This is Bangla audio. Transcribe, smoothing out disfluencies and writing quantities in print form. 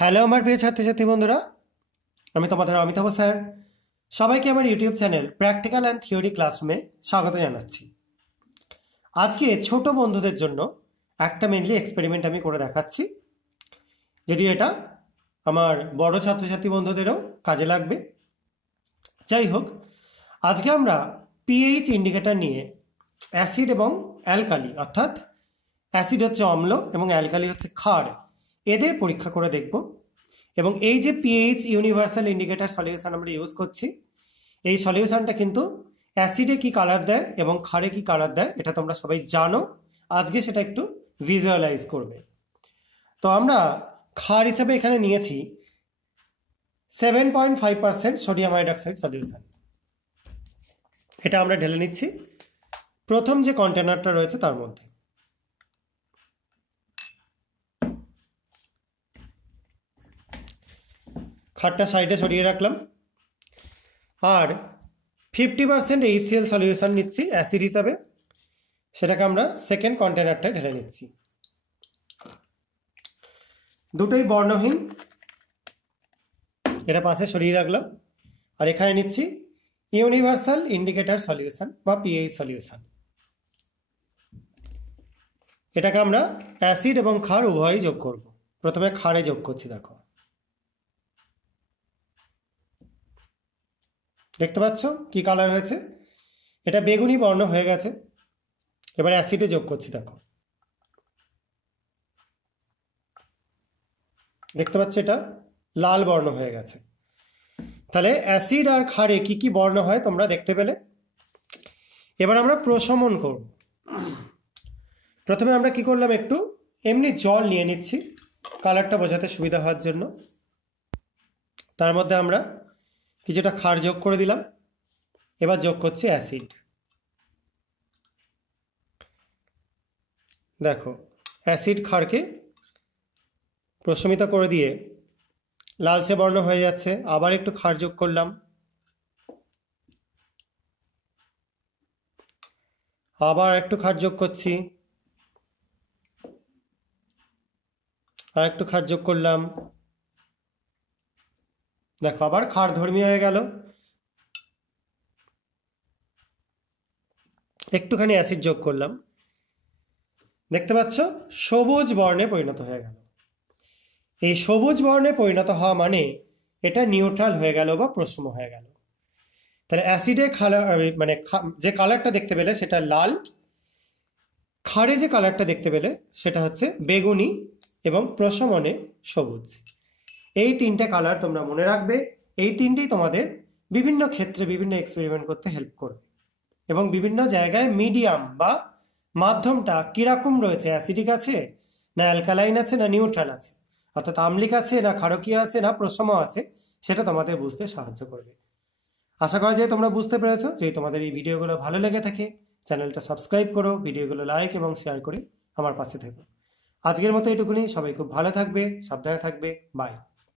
হ্যালো আমার প্রিয় ছাত্রছাত্রী বন্ধুরা, আমি তোমাদের অমিতাভ স্যার। সবাইকে আমার YouTube channel practical and theory ক্লাসরুমে স্বাগত জানাচ্ছি। আজকে ছোট বন্ধুদের জন্য একটা মেনলি এক্সপেরিমেন্ট আমি করে দেখাচ্ছি, যদি এটা আমার বড় ছাত্রছাত্রী বন্ধুদেরও কাজে লাগবে। যাই হোক, আজকে আমরা পিএইচ ইন্ডিকেটর নিয়ে অ্যাসিড এবং অ্যালকালি, অর্থাৎ অ্যাসিড হচ্ছে অম্ল এবং অ্যালকালি হচ্ছে ক্ষার, এদের পরীক্ষা করে দেখব। এবং এই যে পিএইচ ইউনিভার্সাল ইন্ডিকেটর সলিউশন আমরা ইউজ করছি, এই সলিউশনটা কিন্তু অ্যাসিডে কি কালার দেয় এবং ক্ষারে কি কালার দেয় এটা তোমরা সবাই জানো। আজকে সেটা একটু ভিজুয়ালাইজ করবে। তো আমরা ক্ষার হিসাবে এখানে নিয়েছি 7.5% সোডিয়াম হাইড্রক্সাইড সলিউশন। এটা আমরা ঢেলে নিচ্ছি প্রথম যে কন্টেনারটা রয়েছে তার মধ্যে। ক্ষারটা সাইডে সরিয়ে রাখলাম, আর 50% HCl সলিউশন নিচ্ছি অ্যাসিড হিসাবে, সেটাকে আমরা সেকেন্ড কন্টেনারটায় ঢেলে নিচ্ছি। দুটোই বর্ণহীন, এটা পাশে সরিয়ে রাখলাম। আর এখানে নিচ্ছি ইউনিভার্সাল ইন্ডিকেটর সলিউশন বা পিএইচ সলিউশন। এটাকে আমরা অ্যাসিড এবং ক্ষার উভয়ই যোগ করব। প্রথমে ক্ষারে যোগ করছি, দেখো দেখতে পাচ্ছ কি কালার হয়েছে, এটা বেগুনি বর্ণ হয়ে গেছে। এবার অ্যাসিডে যোগ করছি, দেখো দেখতে পাচ্ছ এটা লাল বর্ণ হয়ে গেছে। তাহলে অ্যাসিড আর ক্ষারে কি কি বর্ণ হয় তোমরা দেখতে পেলে। এবার আমরা প্রশমন করব। প্রথমে আমরা কি করলাম, একটু এমনি জল নিয়ে নিচ্ছি কালারটা বোঝাতে সুবিধা হওয়ার জন্য। তার মধ্যে আমরা কিছুটা ক্ষার যোগ করে দিলাম। এবার যোগ করছি অ্যাসিড। দেখো অ্যাসিড ক্ষারকে প্রশমিত করে দিয়ে লালচে বর্ণ হয়ে যাচ্ছে। আবার একটু ক্ষার যোগ করলাম, আবার একটু ক্ষার যোগ করছি, আর একটু ক্ষার যোগ করলাম। দেখো আবার ক্ষার ধর্মী হয়ে গেল। একটুখানি অ্যাসিড যোগ করলাম, দেখতে পাচ্ছ সবুজ বর্ণে পরিণত হয়ে গেল। এই সবুজ বর্ণে পরিণত হওয়া মানে এটা নিউট্রাল হয়ে গেল বা প্রশম হয়ে গেল। তাহলে অ্যাসিডে মানে যে কালারটা দেখতে পেলে সেটা লাল, ক্ষারে যে কালারটা দেখতে পেলে সেটা হচ্ছে বেগুনি এবং প্রশমনে সবুজ। এই তিনটে কালার তোমরা মনে রাখবে। এই তিনটেই তোমাদের বিভিন্ন ক্ষেত্রে বিভিন্ন এক্সপেরিমেন্ট করতে হেল্প করবে। এবং বিভিন্ন জায়গায় মিডিয়াম বা মাধ্যমটা কিরকম রয়েছে, অ্যাসিডিক আছে না অ্যালকালাইন আছে না নিউট্রাল আছে, অর্থাৎ আম্লিক আছে না ক্ষারকীয় আছে না প্রশম আছে, সেটা তোমাদের বুঝতে সাহায্য করবে। আশা করা যায় তোমরা বুঝতে পেরেছো। যদি তোমাদের এই ভিডিওগুলো ভালো লেগে থাকে চ্যানেলটা সাবস্ক্রাইব করো, ভিডিওগুলো লাইক এবং শেয়ার করে আমার পাশে থেকো। আজকের মতো এটুকুনি। সবাই খুব ভালো থাকবে, সাবধানে থাকবে। বাই।